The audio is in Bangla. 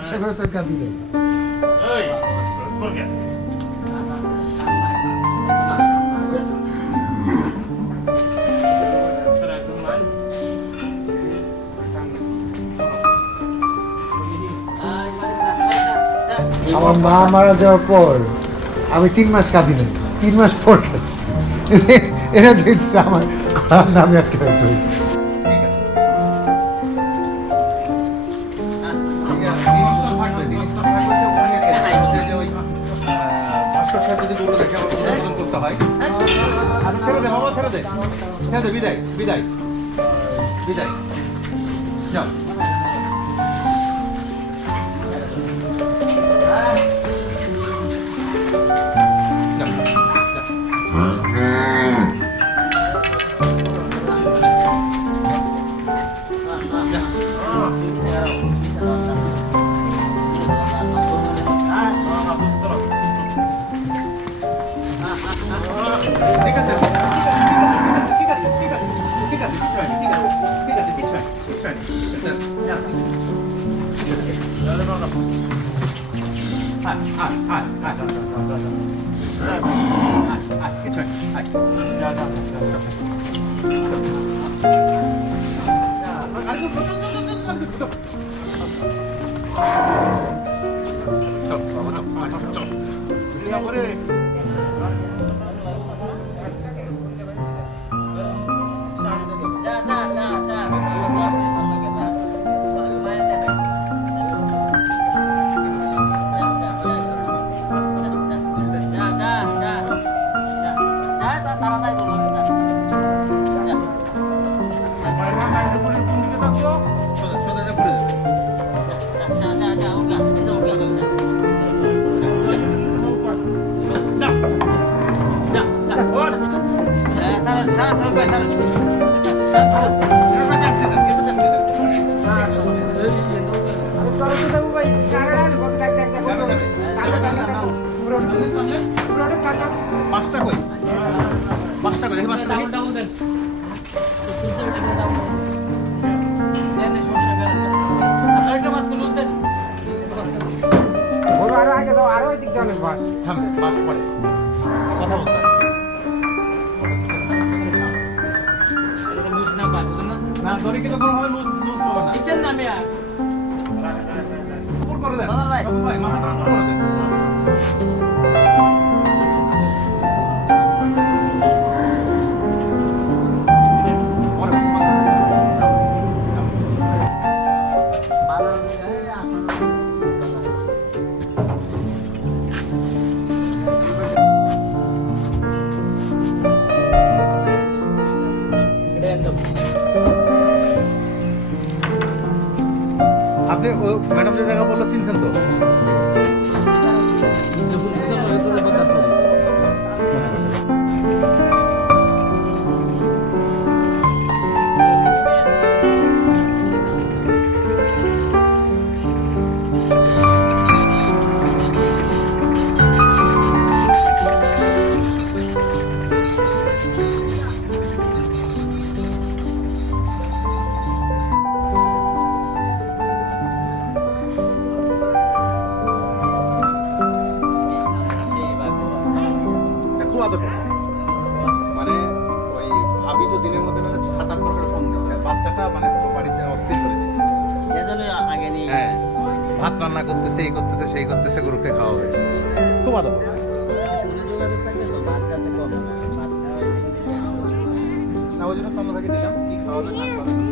ইচ্ছা করে তোর কাঁদি কে আমার মা মারা যাওয়ার পর আমি তিন মাস কাঁদি নেই। তিন মাস পর কাঁদছি। এরা যেতেছে আমার নামে একটা আটশোটা যদি গরু হ্যাঁ। হ্যাঁ। আচ্ছা ছেড়ে দে বাবা ছেড়ে দে। ছেড়ে দে বিদায় বিদায়। বিদায়। যাও। 야, 그래. পাঁচটা কই? পাঁচটা কই দেখি পাঁচটা আরও আগে দাও ধরে গেলে কোনো ভাবে লুজ লুজ হবে না কিসের নামে আর উপর করে দেন দাদা ভাই ভাই মাথাটা উপর করে দেন random. আপনি ম্যাডাম যে জায়গা বলল চিনছেন তো? আদর মানে ওই ভাবি তো দিনের মধ্যে না সাত আট ফোন দিচ্ছে বাচ্চাটা মানে বাড়িতে অস্থির করে দিচ্ছে হ্যাঁ। ভাত রান্না করতেছে এই করতেছে সেই করতেছে গরুকে খাওয়া হয়েছে। খুব আদর করে। না ওই জন্য তন্দ্রাকে দিলাম। কি খাওয়াবে না